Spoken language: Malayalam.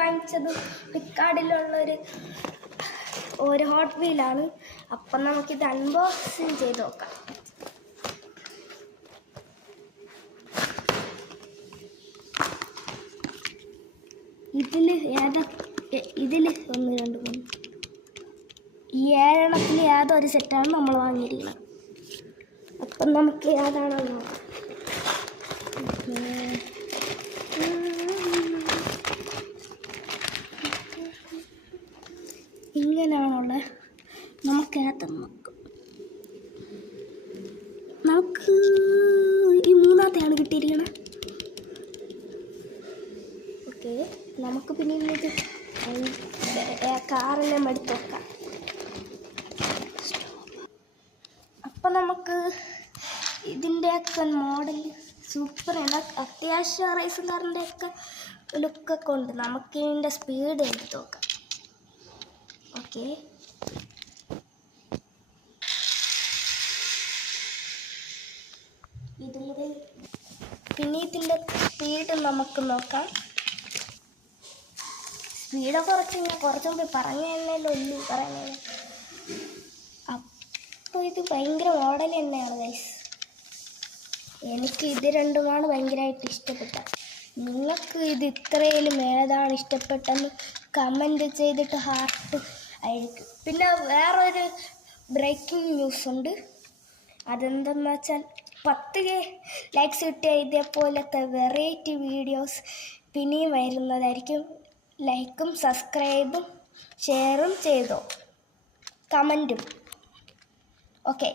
വാങ്ങിച്ചത് ഫ്ലിപ്കാർട്ടിലുള്ളൊരു ഹോട്ട് വീലാണ്. അപ്പം നമുക്കിത് അൺബോക്സിങ് ചെയ്ത് നോക്കാം. ഇതിൽ 1 2 3 ഈ 7 ഏതൊരു സെറ്റാണ് നമ്മൾ വാങ്ങിയിരിക്കുന്നത്. അപ്പം നമുക്ക് ഏതാണെന്ന് നോക്കാം. ഇങ്ങനെയാണുള്ളത്. നമുക്ക് ഏതെന്ന് നോക്കാം. നമുക്ക് ഈ 3ാമത്തെയാണ് കിട്ടിയിരിക്കുന്നത്. ഓക്കെ, നമുക്ക് പിന്നെ ഇത് കാറെല്ലാം എടുത്ത് വെക്കാം. അപ്പം നമുക്ക് ഇതിൻ്റെയൊക്കെ മോഡൽ സൂപ്പറാണ്. അത്യാവശ്യം റേസിംഗ് കാറിൻ്റെയൊക്കെ ലുക്കൊക്കെ ഉണ്ട്. നമുക്ക് ഇതിൻ്റെ സ്പീഡ് എടുത്ത് നോക്കാം. ഓക്കെ, പിന്നെ ഇതിൻ്റെ സ്പീഡ് നമുക്ക് നോക്കാം. സ്പീഡ് കുറച്ച് മുമ്പ് പറഞ്ഞു തന്നെയല്ലോ പറയുന്നത്. അപ്പോൾ ഇത് ഭയങ്കര മോഡൽ തന്നെയാണ് ഗൈസ്. എനിക്ക് ഇത് രണ്ടുമാണ് ഭയങ്കരമായിട്ട് ഇഷ്ടപ്പെട്ടത്. നിങ്ങൾക്ക് ഇത് ഇത്രയിലും ഏതാണ് ഇഷ്ടപ്പെട്ടെന്ന് കമൻറ്റ് ചെയ്തിട്ട് ഹാർട്ട് ആയിരിക്കും. പിന്നെ വേറൊരു ബ്രേക്കിംഗ് ന്യൂസ് ഉണ്ട്. അതെന്തെന്ന് വെച്ചാൽ 10K ലൈക്സ് കിട്ടിയ ഇതേപോലത്തെ വെറൈറ്റി വീഡിയോസ് പിന്നെയും വരുന്നതായിരിക്കും. ലൈക്കും സബ്സ്ക്രൈബും ഷെയറും ചെയ്തോ, കമൻറ്റും. ഓക്കെ.